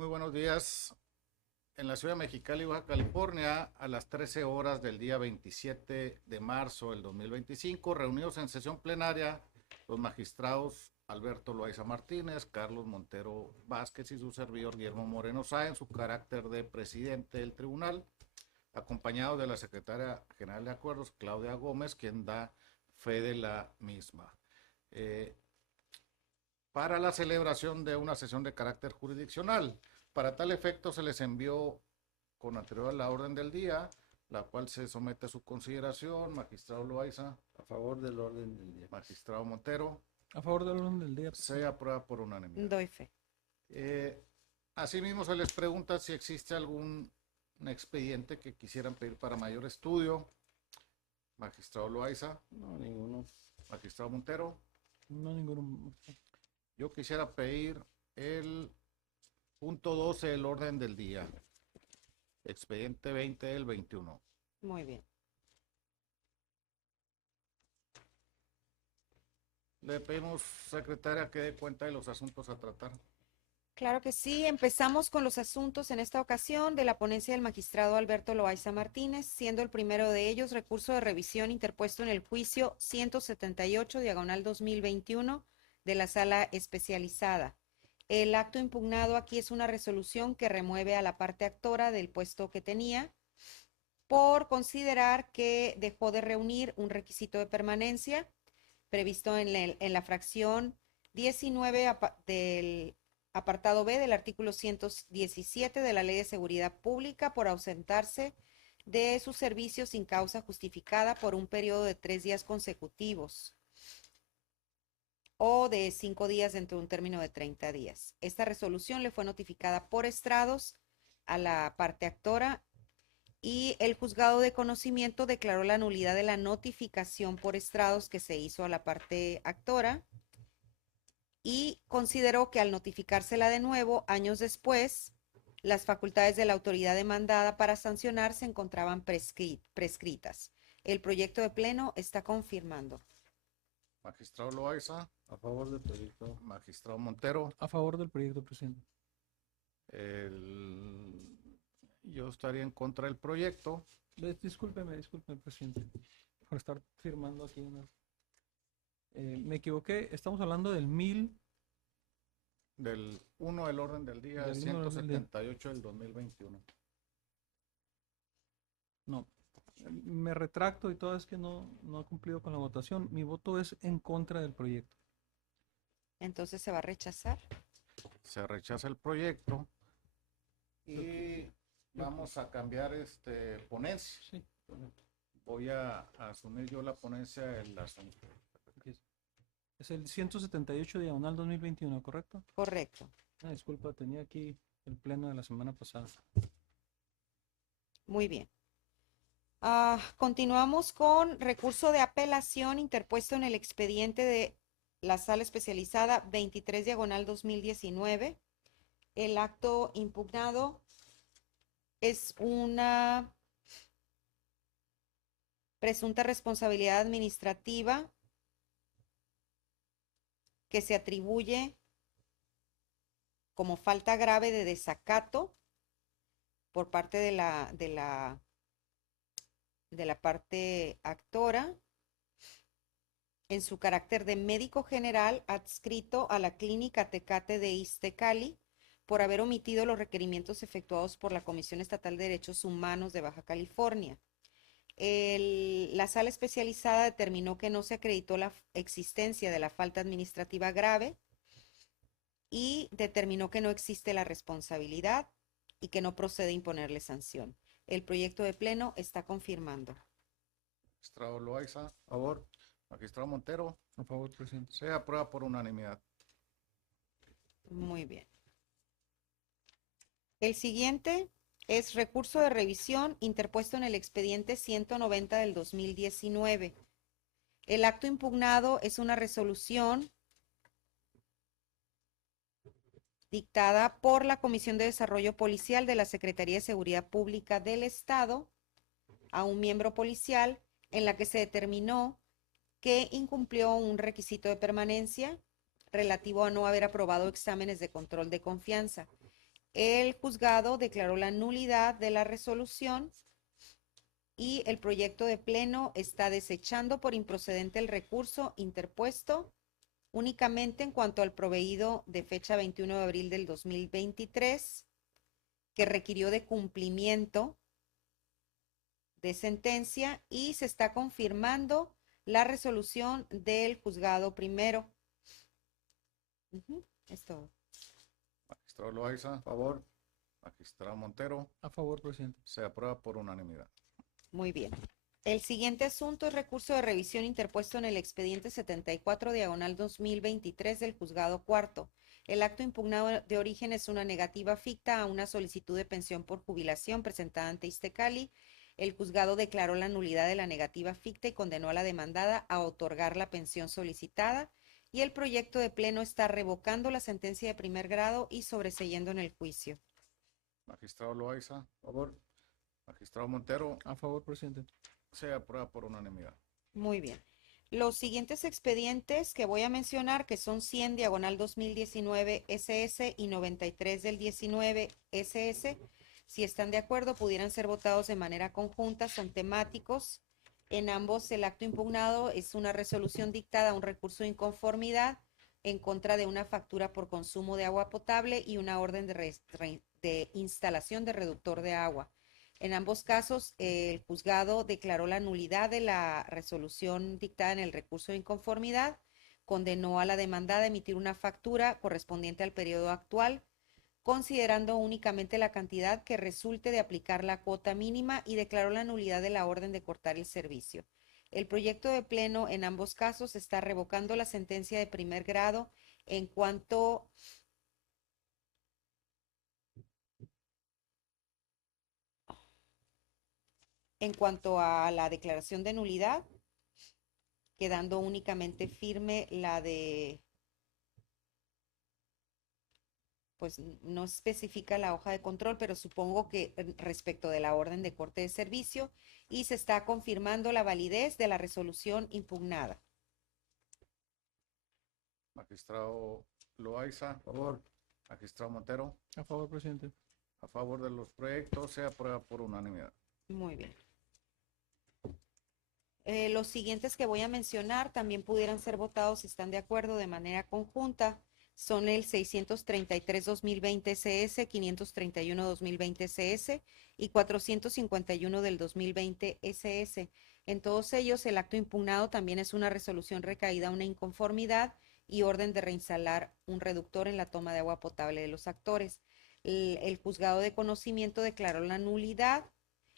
Muy buenos días. En la ciudad de Mexicali, Baja California, a las 13 horas del día 27 de marzo del 2025, reunidos en sesión plenaria, los magistrados Alberto Loaiza Martínez, Carlos Montero Vázquez y su servidor Guillermo Moreno Sáenz, en su carácter de presidente del tribunal, acompañado de la secretaria general de acuerdos, Claudia Gómez, quien da fe de la misma. Para la celebración de una sesión de carácter jurisdiccional. Para tal efecto se les envió con anterioridad la orden del día, la cual se somete a su consideración. Magistrado Loaiza. A favor del orden del día. Magistrado Montero. A favor del orden del día. Se aprueba por unanimidad. Doy fe. Asimismo, se les pregunta si existe algún expediente que quisieran pedir para mayor estudio. Magistrado Loaiza. No, ninguno. Magistrado Montero. No, ninguno. Yo quisiera pedir el punto 12 del orden del día. Expediente 20 del 21. Muy bien. Le pedimos, secretaria, que dé cuenta de los asuntos a tratar. Claro que sí. Empezamos con los asuntos en esta ocasión de la ponencia del magistrado Alberto Loaiza Martínez, siendo el primero de ellos recurso de revisión interpuesto en el juicio 178/2021 de la sala especializada. El acto impugnado aquí es una resolución que remueve a la parte actora del puesto que tenía por considerar que dejó de reunir un requisito de permanencia previsto en la fracción 19 del apartado B del artículo 117 de la Ley de Seguridad Pública por ausentarse de sus servicios sin causa justificada por un periodo de 3 días consecutivos o de 5 días dentro de un término de 30 días. Esta resolución le fue notificada por estrados a la parte actora y el juzgado de conocimiento declaró la nulidad de la notificación por estrados que se hizo a la parte actora y consideró que al notificársela de nuevo, años después, las facultades de la autoridad demandada para sancionar se encontraban prescritas. El proyecto de pleno está confirmando. Magistrado Loaiza. A favor del proyecto. Magistrado Montero. A favor del proyecto, presidente. Yo estaría en contra del proyecto. Discúlpeme, presidente, por estar firmando aquí unas. Me equivoqué, estamos hablando del 1000. Del 1 del orden del día, Del 178 del 2021. No, me retracto y todo es que no ha cumplido con la votación. Mi voto es en contra del proyecto. Entonces se va a rechazar. Se rechaza el proyecto y vamos a cambiar ponencia. Sí. Voy a asumir yo la ponencia del asunto. Es el 178/2021, ¿correcto? Correcto. Disculpa, tenía aquí el pleno de la semana pasada. Muy bien. Continuamos con recurso de apelación interpuesto en el expediente de la sala especializada 23/2019. El acto impugnado es una presunta responsabilidad administrativa que se atribuye como falta grave de desacato por parte de la parte actora en su carácter de médico general adscrito a la clínica Tecate de Iztecali por haber omitido los requerimientos efectuados por la Comisión Estatal de Derechos Humanos de Baja California. La sala especializada determinó que no se acreditó la existencia de la falta administrativa grave y determinó que no existe la responsabilidad y que no procede imponerle sanción. El proyecto de pleno está confirmando. Magistrado Loaiza. A favor. Magistrado Montero. A favor, presidente. Se aprueba por unanimidad. Muy bien. El siguiente es recurso de revisión interpuesto en el expediente 190 del 2019. El acto impugnado es una resolución dictada por la Comisión de Desarrollo Policial de la Secretaría de Seguridad Pública del Estado a un miembro policial en la que se determinó que incumplió un requisito de permanencia relativo a no haber aprobado exámenes de control de confianza. El juzgado declaró la nulidad de la resolución y el proyecto de pleno está desechando por improcedente el recurso interpuesto únicamente en cuanto al proveído de fecha 21 de abril del 2023, que requirió de cumplimiento de sentencia, y se está confirmando la resolución del juzgado primero. Es todo. Magistrado Loaiza, A favor. magistrado Montero, A favor, presidente. se aprueba por unanimidad. Muy bien. El siguiente asunto es recurso de revisión interpuesto en el expediente 74 diagonal 2023 del juzgado cuarto. El acto impugnado de origen es una negativa ficta a una solicitud de pensión por jubilación presentada ante Iztecali. El juzgado declaró la nulidad de la negativa ficta y condenó a la demandada a otorgar la pensión solicitada, y el proyecto de pleno está revocando la sentencia de primer grado y sobreseyendo en el juicio. Magistrado Loaiza, A favor. magistrado Montero, A favor, presidente. se aprueba por unanimidad. Muy bien. Los siguientes expedientes que voy a mencionar, que son 100 diagonal 2019 SS y 93 del 19 SS, si están de acuerdo, pudieran ser votados de manera conjunta, son temáticos. En ambos, el acto impugnado es una resolución dictada a un recurso de inconformidad en contra de una factura por consumo de agua potable y una orden de instalación de reductor de agua. En ambos casos, el juzgado declaró la nulidad de la resolución dictada en el recurso de inconformidad, condenó a la demandada a emitir una factura correspondiente al periodo actual, considerando únicamente la cantidad que resulte de aplicar la cuota mínima, y declaró la nulidad de la orden de cortar el servicio. El proyecto de pleno en ambos casos está revocando la sentencia de primer grado en cuanto a la declaración de nulidad, quedando únicamente firme la de, pues no especifica la hoja de control, pero supongo que respecto de la orden de corte de servicio, y se está confirmando la validez de la resolución impugnada. Magistrado Loaiza, A favor. magistrado Montero, A favor, presidente. a favor de los proyectos, se aprueba por unanimidad. Muy bien. Los siguientes que voy a mencionar también pudieran ser votados si están de acuerdo de manera conjunta. Son el 633-2020 SS, 531-2020 SS y 451 del 2020 SS. En todos ellos, el acto impugnado también es una resolución recaída a una inconformidad y orden de reinstalar un reductor en la toma de agua potable de los actores. El juzgado de conocimiento declaró la nulidad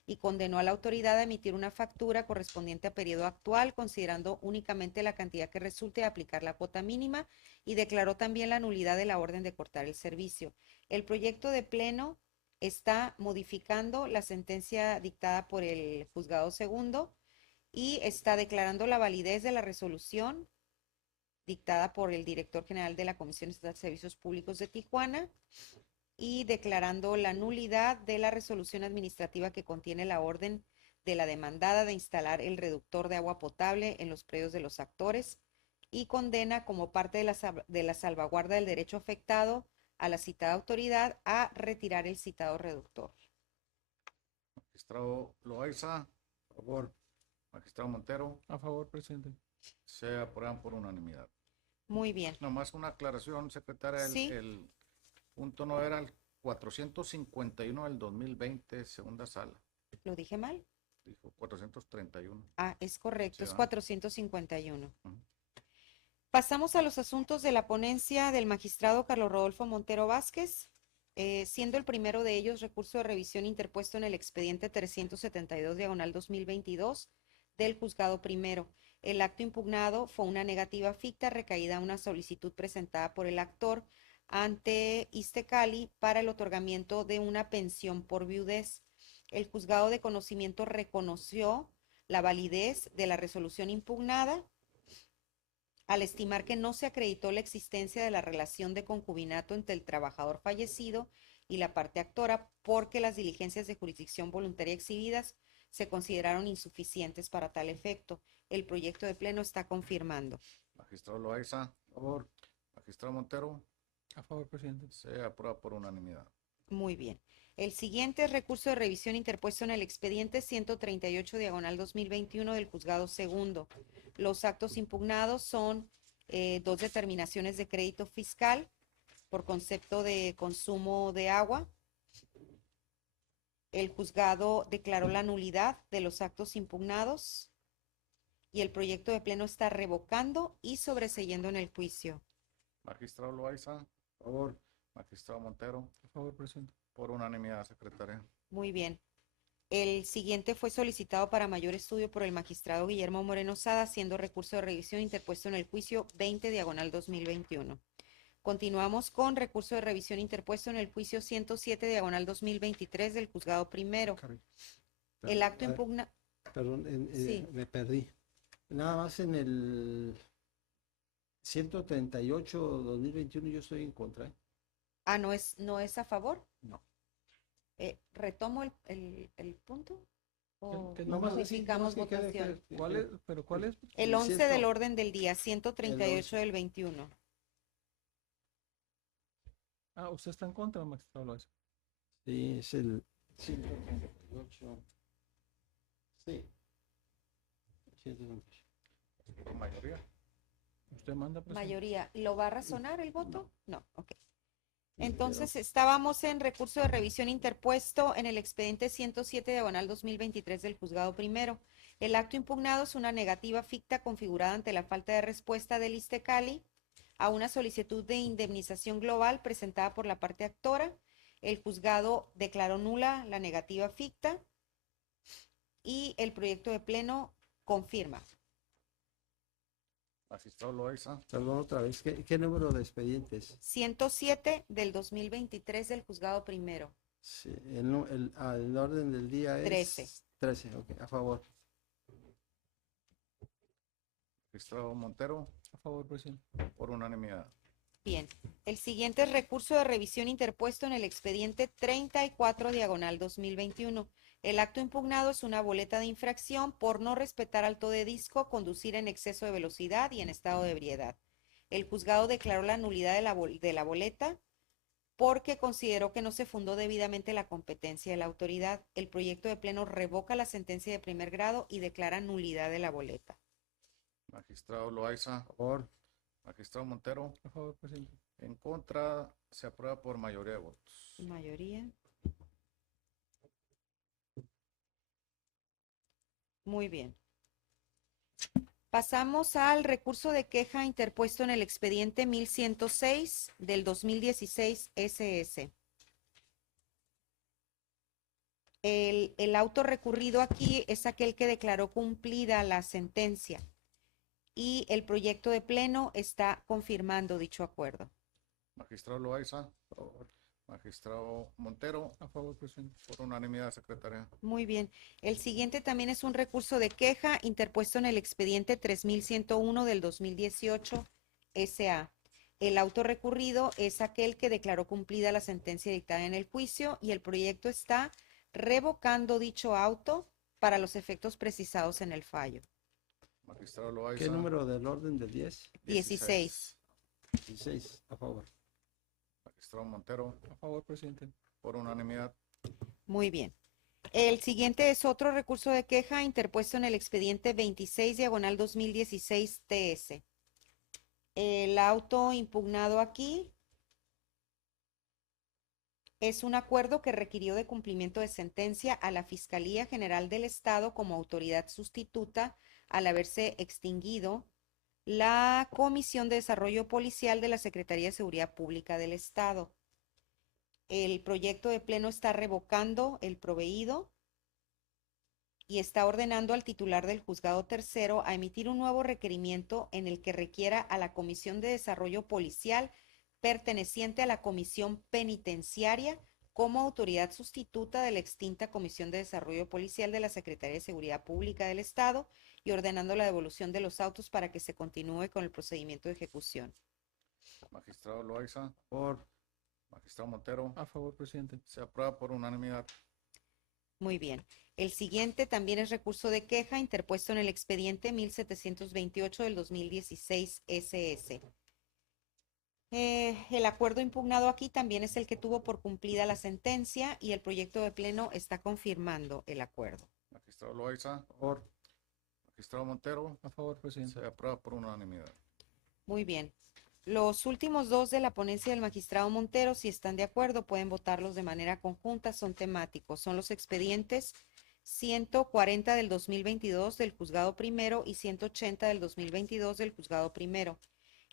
y condenó a la autoridad a emitir una factura correspondiente a periodo actual, considerando únicamente la cantidad que resulte de aplicar la cuota mínima, y declaró también la nulidad de la orden de cortar el servicio. El proyecto de pleno está modificando la sentencia dictada por el juzgado segundo y está declarando la validez de la resolución dictada por el director general de la Comisión Estatal de Servicios Públicos de Tijuana, y declarando la nulidad de la resolución administrativa que contiene la orden de la demandada de instalar el reductor de agua potable en los predios de los actores, y condena como parte de la salvaguarda del derecho afectado a la citada autoridad a retirar el citado reductor. Magistrado Loaiza, A favor. magistrado Montero, A favor, presidente. se aprueban por unanimidad. Muy bien. Nomás una aclaración, secretaria, Sí. el punto no era el 451 del 2020, segunda sala. ¿Lo dije mal? Dijo 431. Ah, es correcto, Sí, es ¿verdad? 451. Ujú. Pasamos a los asuntos de la ponencia del magistrado Carlos Rodolfo Montero Vázquez, siendo el primero de ellos recurso de revisión interpuesto en el expediente 372 diagonal 2022 del juzgado primero. El acto impugnado fue una negativa ficta recaída a una solicitud presentada por el actor ante Iztecali para el otorgamiento de una pensión por viudez. El juzgado de conocimiento reconoció la validez de la resolución impugnada al estimar que no se acreditó la existencia de la relación de concubinato entre el trabajador fallecido y la parte actora, porque las diligencias de jurisdicción voluntaria exhibidas se consideraron insuficientes para tal efecto. El proyecto de pleno está confirmando. Magistrado Loaiza, A favor. magistrado Montero, A favor, presidente. se aprueba por unanimidad. Muy bien. El siguiente es recurso de revisión interpuesto en el expediente 138 diagonal 2021 del juzgado segundo. Los actos impugnados son dos determinaciones de crédito fiscal por concepto de consumo de agua. El juzgado declaró la nulidad de los actos impugnados y el proyecto de pleno está revocando y sobreseyendo en el juicio. Magistrado Loaiza, A favor. magistrado Montero, A favor, presidente. por unanimidad, secretaria. Muy bien. El siguiente fue solicitado para mayor estudio por el magistrado Guillermo Moreno Sada, siendo recurso de revisión interpuesto en el juicio 20 diagonal 2021. Continuamos con recurso de revisión interpuesto en el juicio 107 diagonal 2023 del juzgado primero. El acto impugna... Perdón, Sí. me perdí. Nada más en el 138-2021 yo estoy en contra. Ah, ¿no es a favor? No. ¿Retomo el punto? ¿O Que nomás así, modificamos nomás que quede votación? ¿Cuál es? ¿Pero cuál es? El 11 ciento- del orden del día, 138 11. del 21. Ah, usted está en contra, magistrado Loaiza. Sí, es el 138. Sí. 138. Por mayoría. Usted manda, presidente. Mayoría. ¿Lo va a razonar el voto? No, ok. Entonces, estábamos en recurso de revisión interpuesto en el expediente 107 diagonal 2023 del juzgado primero. El acto impugnado es una negativa ficta configurada ante la falta de respuesta del ISTECALI a una solicitud de indemnización global presentada por la parte actora. El juzgado declaró nula la negativa ficta y el proyecto de pleno confirma. Magistrado Loaiza, Perdón otra vez. ¿Qué número de expedientes? 107 del 2023 del juzgado primero. Sí, el orden del día es 13. 13, ok, a favor. magistrado Montero, A favor, presidente. por unanimidad. Bien, el siguiente es recurso de revisión interpuesto en el expediente 34 diagonal 2021. El acto impugnado es una boleta de infracción por no respetar alto de disco, conducir en exceso de velocidad y en estado de ebriedad. El juzgado declaró la nulidad de la boleta porque consideró que no se fundó debidamente la competencia de la autoridad. El proyecto de pleno revoca la sentencia de primer grado y declara nulidad de la boleta. Magistrado Loaiza, A favor. magistrado Montero, A favor, presidente. en contra, se aprueba por mayoría de votos. Mayoría. Muy bien. Pasamos al recurso de queja interpuesto en el expediente 1106 del 2016 SS. El auto recurrido aquí es aquel que declaró cumplida la sentencia y el proyecto de pleno está confirmando dicho acuerdo. Magistrado Loaiza, magistrado Montero, A favor, presidente. por unanimidad, secretaria. Muy bien. El siguiente también es un recurso de queja interpuesto en el expediente 3101 del 2018 SA. El auto recurrido es aquel que declaró cumplida la sentencia dictada en el juicio y el proyecto está revocando dicho auto para los efectos precisados en el fallo. Magistrado Loaiza, ¿Qué número del orden del 10? 16. 16, a favor. magistrado Montero, A favor, presidente. por unanimidad. Muy bien. El siguiente es otro recurso de queja interpuesto en el expediente 26 diagonal 2016 TS. El auto impugnado aquí es un acuerdo que requirió de cumplimiento de sentencia a la Fiscalía General del Estado como autoridad sustituta al haberse extinguido la Comisión de Desarrollo Policial de la Secretaría de Seguridad Pública del Estado. El proyecto de pleno está revocando el proveído y está ordenando al titular del juzgado tercero a emitir un nuevo requerimiento en el que requiera a la Comisión de Desarrollo Policial perteneciente a la Comisión Penitenciaria como autoridad sustituta de la extinta Comisión de Desarrollo Policial de la Secretaría de Seguridad Pública del Estado y ordenando la devolución de los autos para que se continúe con el procedimiento de ejecución. Magistrado Loaiza, Por magistrado Montero, A favor, presidente. se aprueba por unanimidad. Muy bien. El siguiente también es recurso de queja interpuesto en el expediente 1728 del 2016 SS. El acuerdo impugnado aquí también es el que tuvo por cumplida la sentencia y el proyecto de pleno está confirmando el acuerdo. Magistrado Loaiza, A favor. magistrado Montero, A favor, presidente. se aprueba por unanimidad. Muy bien. Los últimos dos de la ponencia del magistrado Montero, si están de acuerdo, pueden votarlos de manera conjunta, son temáticos. Son los expedientes 140 del 2022 del juzgado primero y 180 del 2022 del juzgado primero.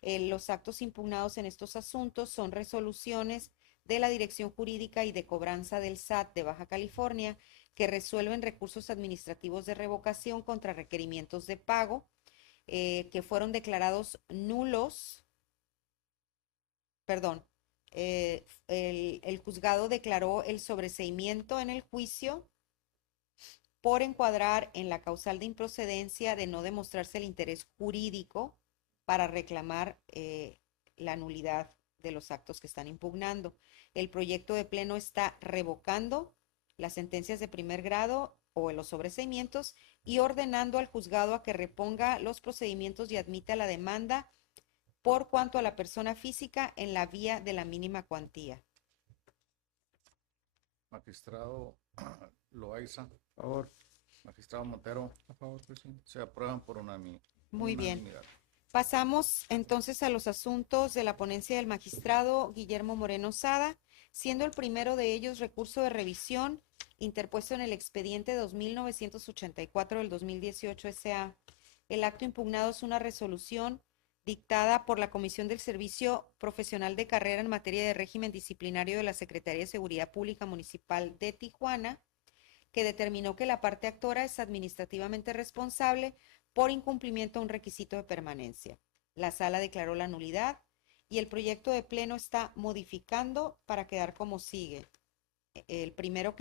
Los actos impugnados en estos asuntos son resoluciones de la Dirección Jurídica y de Cobranza del SAT de Baja California que resuelven recursos administrativos de revocación contra requerimientos de pago que fueron declarados nulos. Perdón, el juzgado declaró el sobreseimiento en el juicio por encuadrar en la causal de improcedencia de no demostrarse el interés jurídico para reclamar la nulidad de los actos que están impugnando. El proyecto de pleno está revocando las sentencias de primer grado o los sobreseimientos y ordenando al juzgado a que reponga los procedimientos y admita la demanda por cuanto a la persona física en la vía de la mínima cuantía. Magistrado Loaiza, A favor. magistrado Montero, A favor, presidente. se aprueban por Muy bien. unanimidad. Pasamos entonces a los asuntos de la ponencia del magistrado Guillermo Moreno Sada, siendo el primero de ellos recurso de revisión interpuesto en el expediente 2984 del 2018 S.A. El acto impugnado es una resolución dictada por la Comisión del Servicio Profesional de Carrera en materia de régimen disciplinario de la Secretaría de Seguridad Pública Municipal de Tijuana, que determinó que la parte actora es administrativamente responsable por incumplimiento a un requisito de permanencia. La sala declaró la nulidad y el proyecto de pleno está modificando para quedar como sigue. El primero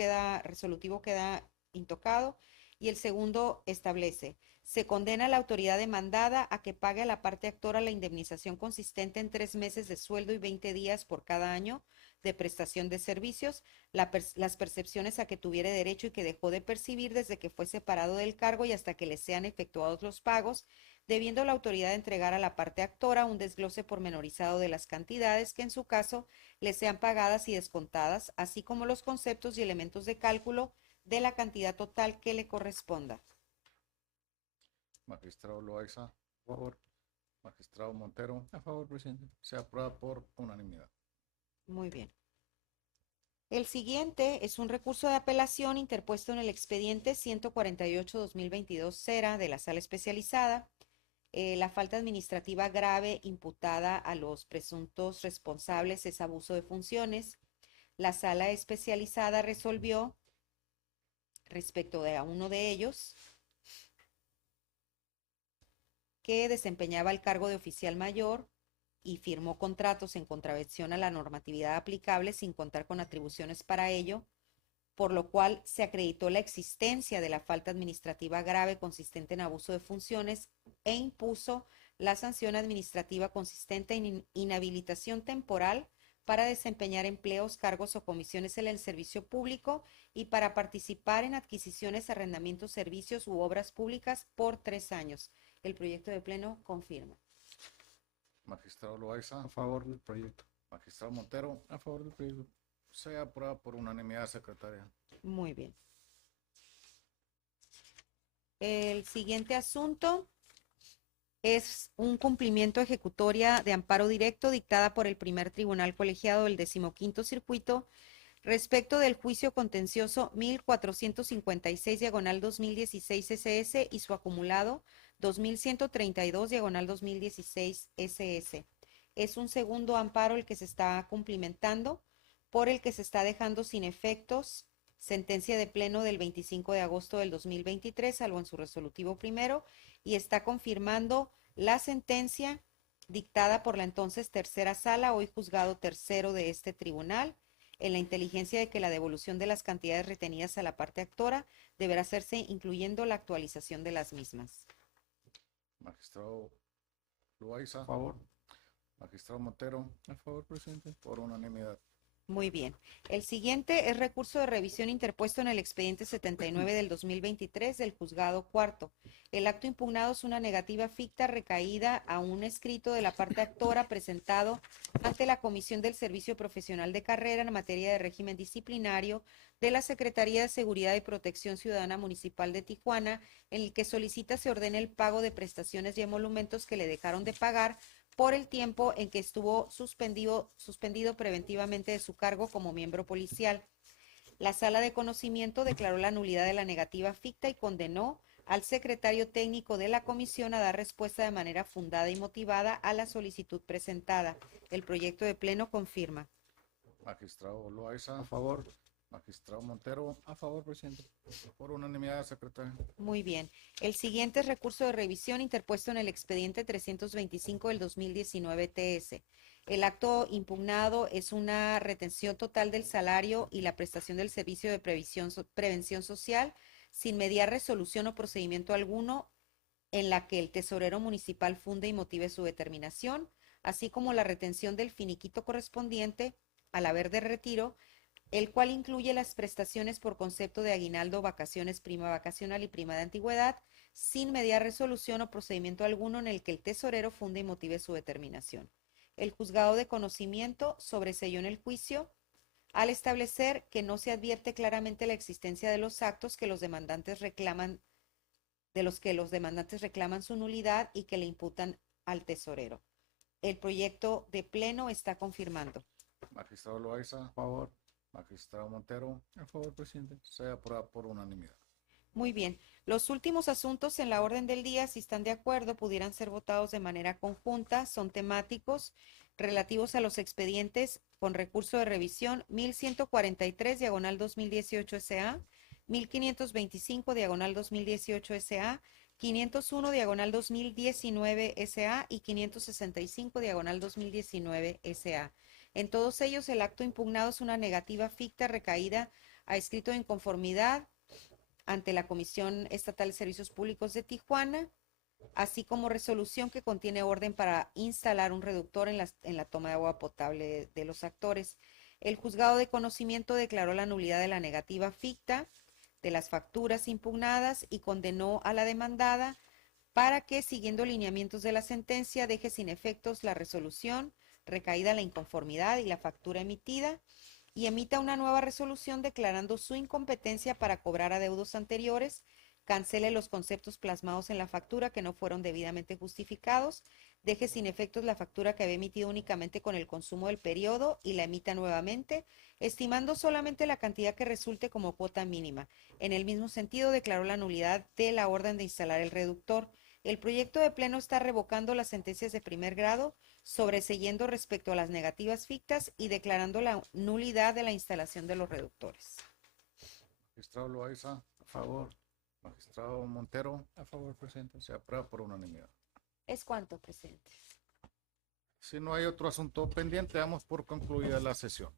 resolutivo queda intocado y el segundo establece: se condena a la autoridad demandada a que pague a la parte actora la indemnización consistente en 3 meses de sueldo y 20 días por cada año de prestación de servicios, las percepciones a que tuviere derecho y que dejó de percibir desde que fue separado del cargo y hasta que le sean efectuados los pagos, debiendo la autoridad entregar a la parte actora un desglose pormenorizado de las cantidades que en su caso le sean pagadas y descontadas, así como los conceptos y elementos de cálculo de la cantidad total que le corresponda. Magistrado Loaiza, A favor. magistrado Montero, A favor, presidente. se aprueba por unanimidad. Muy bien. El siguiente es un recurso de apelación interpuesto en el expediente 148-2022 CERA de la Sala Especializada. La falta administrativa grave imputada a los presuntos responsables es abuso de funciones. La Sala Especializada resolvió respecto de a uno de ellos que desempeñaba el cargo de oficial mayor y firmó contratos en contravención a la normatividad aplicable sin contar con atribuciones para ello, por lo cual se acreditó la existencia de la falta administrativa grave consistente en abuso de funciones e impuso la sanción administrativa consistente en inhabilitación temporal para desempeñar empleos, cargos o comisiones en el servicio público y para participar en adquisiciones, arrendamientos, servicios u obras públicas por 3 años. El proyecto de pleno confirma. Magistrado Loaiza, A favor del proyecto. magistrado Montero, A favor del proyecto. se aprueba por unanimidad, secretaria. Muy bien. El siguiente asunto es un cumplimiento ejecutoria de amparo directo dictada por el primer tribunal colegiado del 15º Circuito respecto del juicio contencioso 1456/2016 SS y su acumulado 2132/2016 SS. Es un segundo amparo el que se está cumplimentando, por el que se está dejando sin efectos sentencia de pleno del 25 de agosto del 2023, salvo en su resolutivo primero, y está confirmando la sentencia dictada por la entonces tercera sala, hoy juzgado tercero de este tribunal, en la inteligencia de que la devolución de las cantidades retenidas a la parte actora deberá hacerse incluyendo la actualización de las mismas. Magistrado Loaiza, A favor. magistrado Montero, A favor, presidente. por unanimidad. Muy bien. El siguiente es recurso de revisión interpuesto en el expediente 79 del 2023 del juzgado cuarto. El acto impugnado es una negativa ficta recaída a un escrito de la parte actora presentado ante la Comisión del Servicio Profesional de Carrera en materia de régimen disciplinario de la Secretaría de Seguridad y Protección Ciudadana Municipal de Tijuana, en el que solicita se ordene el pago de prestaciones y emolumentos que le dejaron de pagar por el tiempo en que estuvo suspendido preventivamente de su cargo como miembro policial. La Sala de Conocimiento declaró la nulidad de la negativa ficta y condenó al secretario técnico de la comisión a dar respuesta de manera fundada y motivada a la solicitud presentada. El proyecto de pleno confirma. Magistrado Loaiza. A favor. Magistrado Montero. A favor, presidente. Por unanimidad, secretario. Muy bien. El siguiente es recurso de revisión interpuesto en el expediente 325 del 2019 TS. El acto impugnado es una retención total del salario y la prestación del servicio de prevención social sin mediar resolución o procedimiento alguno en la que el tesorero municipal funde y motive su determinación, así como la retención del finiquito correspondiente al haber de retiro, el cual incluye las prestaciones por concepto de aguinaldo, vacaciones, prima vacacional y prima de antigüedad, sin mediar resolución o procedimiento alguno en el que el tesorero funde y motive su determinación. El juzgado de conocimiento sobreseyó en el juicio al establecer que no se advierte claramente la existencia de los actos que los demandantes reclaman, de los que los demandantes reclaman su nulidad y que le imputan al tesorero. El proyecto de pleno está confirmando. Magistrado Loaiza. A favor. Magistrado Montero. A favor, presidente. Se aprueba por unanimidad. Muy bien. Los últimos asuntos en la orden del día, si están de acuerdo, pudieran ser votados de manera conjunta. Son temáticos relativos a los expedientes con recurso de revisión 1143 diagonal 2018 SA, 1525 diagonal 2018 SA, 501 diagonal 2019 SA y 565 diagonal 2019 SA. En todos ellos, el acto impugnado es una negativa ficta recaída a escrito de inconformidad ante la Comisión Estatal de Servicios Públicos de Tijuana, así como resolución que contiene orden para instalar un reductor en la toma de agua potable de los actores. El juzgado de conocimiento declaró la nulidad de la negativa ficta de las facturas impugnadas y condenó a la demandada para que, siguiendo lineamientos de la sentencia, deje sin efectos la resolución recaída la inconformidad y la factura emitida y emita una nueva resolución declarando su incompetencia para cobrar adeudos anteriores, cancele los conceptos plasmados en la factura que no fueron debidamente justificados, deje sin efectos la factura que había emitido únicamente con el consumo del periodo y la emita nuevamente, estimando solamente la cantidad que resulte como cuota mínima. En el mismo sentido, declaró la nulidad de la orden de instalar el reductor. El proyecto de pleno está revocando las sentencias de primer grado, sobreseyendo respecto a las negativas fictas y declarando la nulidad de la instalación de los reductores. Magistrado Loaiza. A favor. Magistrado Montero. A favor, presidente. Se aprueba por unanimidad. ¿Es cuánto, presidente? Si no hay otro asunto pendiente, damos por concluida la sesión.